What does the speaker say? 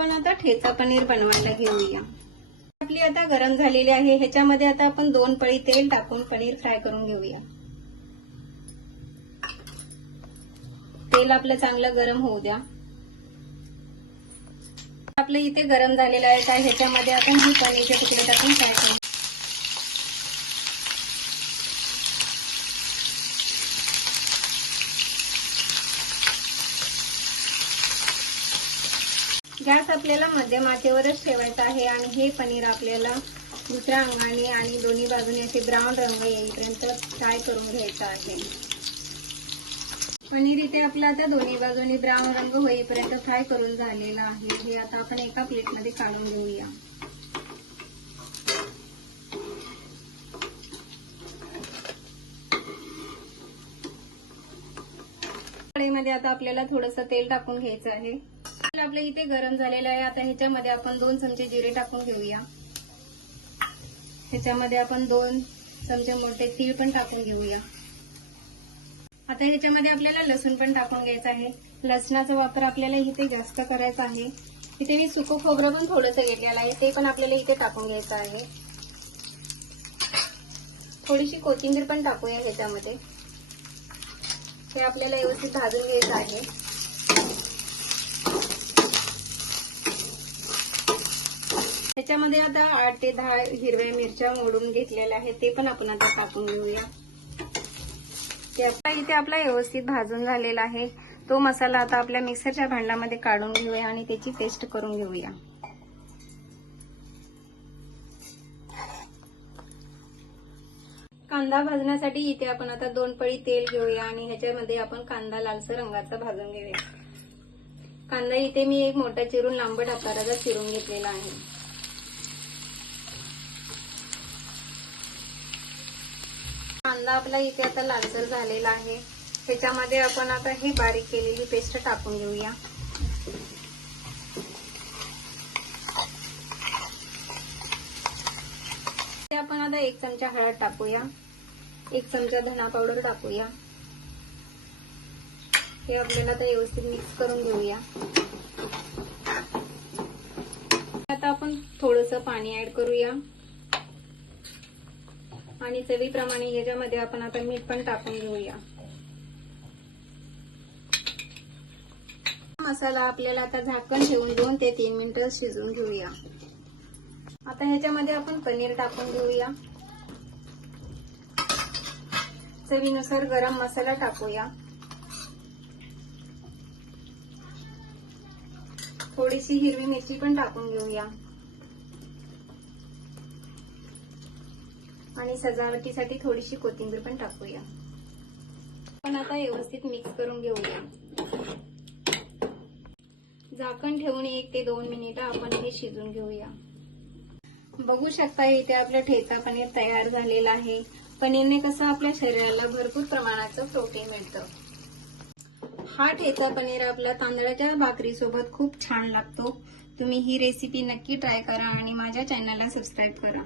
आता ठेचा पनीर बनवायला घेऊया. आपली आता गरम झालेली आहे. ह्याच्यामध्ये आता आपण दोन पळी तेल टाकून पनीर फ्राय करून घेऊया. तेल आपलं चांगलं गरम होऊ द्या. आपलं इथे गरम झालेलं आहे. काय ह्याच्यामध्ये आपण ही पनीरचे तुकडे टाकून फ्राय करू. गॅस आपल्याला मध्यम आचेवरच ठेवायचा आहे आणि हे पनीर आपल्याला दुसऱ्या अंगाने आणि दोन्ही बाजूने असे ब्राऊन रंग येईपर्यंत फ्राय करून घ्यायचा आहे. पनीर इथे आपला आता दोन्ही बाजूनी ब्राऊन रंग होईपर्यंत फ्राय करून झालेला आहे. हे आता आपण एका प्लेटमध्ये काढून घेऊया. कढईमध्ये आता आपल्याला थोडंसं तेल टाकून घ्यायचं आहे. आपल्या इथे गरम झालेलं आहे. आता ह्याच्यामध्ये आपण दोन चमचे जिरे टाकून घेऊया. ह्याच्यामध्ये आपण दोन चमचे मोठे तीळ पण टाकून घेऊया. आता ह्याच्यामध्ये आपल्याला लसूण पण टाकून घ्यायचं आहे. लसणाचा वापर आपल्याला इथे जास्त करायचा आहे. इथे मी सुकं खोबरं पण थोडंसं घेतलेलं आहे. ते पण आपल्याला इथे टाकून घ्यायचं आहे. थोडीशी कोथिंबीर पण टाकूया ह्याच्यामध्ये. हे आपल्याला व्यवस्थित भाजून घ्यायचं आहे. त्याच्यामध्ये आता आठ ते दहा हिरव्या मिरच्या मोडून घेतलेल्या आहेत ते पण आपण आता कापून घेऊया. ते आता इथे आपला व्यवस्थित भाजून झालेला आहे. तो मसाला आता आपल्या मिक्सरच्या भांड्यामध्ये काढून घेऊया आणि त्याची पेस्ट करून घेऊया. कांदा भाजण्यासाठी इथे आपण आता दोन पळी तेल घेऊया आणि ह्याच्यामध्ये आपण कांदा लालसर रंगाचा भाजून घेऊया. कांदा इथे मी एक मोठा चिरून लांबट आकाराचा चिरून घेतलेला आहे. कांदा आपला इथे आता लालसर झालेला आहे. त्याच्यामध्ये आपण आता ही बारीक केलेली पेस्ट टाकून घेऊया. ते आपण आता एक चमचा हळद टाकूया. एक चमचा धना पावडर टाकूया. हे आपल्याला आता व्यवस्थित मिक्स करून घेऊया. आता आपण थोडस पाणी ऍड करूया. आणि चवीप्रमाणे ह्याच्यामध्ये आपण आता मीठ पण टाकून घेऊया. मसाला आपल्याला आता झाकण ठेवून दोन ते तीन मिनिटं शिजवून घेऊया. आता ह्याच्यामध्ये आपण पनीर टाकून घेऊया. चवीनुसार गरम मसाला टाकूया. थोडीशी हिरवी मिरची पण टाकून घेऊया. आणि सजावटीसाठी थोडीशी कोथिंबीर पण टाकूया. पण आता व्यवस्थित मिक्स करून घेऊया. झाकण ठेवून एक ते दोन मिनिट आपण हे शिजून घेऊया. बघू शकता इथे आपला ठेचा पनीर तयार झालेला आहे. पनीरने कसं आपल्या शरीराला भरपूर प्रमाणाचं प्रोटीन मिळतं. हा ठेचा पनीर आपल्या तांदळाच्या भाकरीसोबत खूप छान लागतो. तुम्ही ही रेसिपी नक्की ट्राय करा आणि माझ्या चॅनलला सबस्क्राईब करा.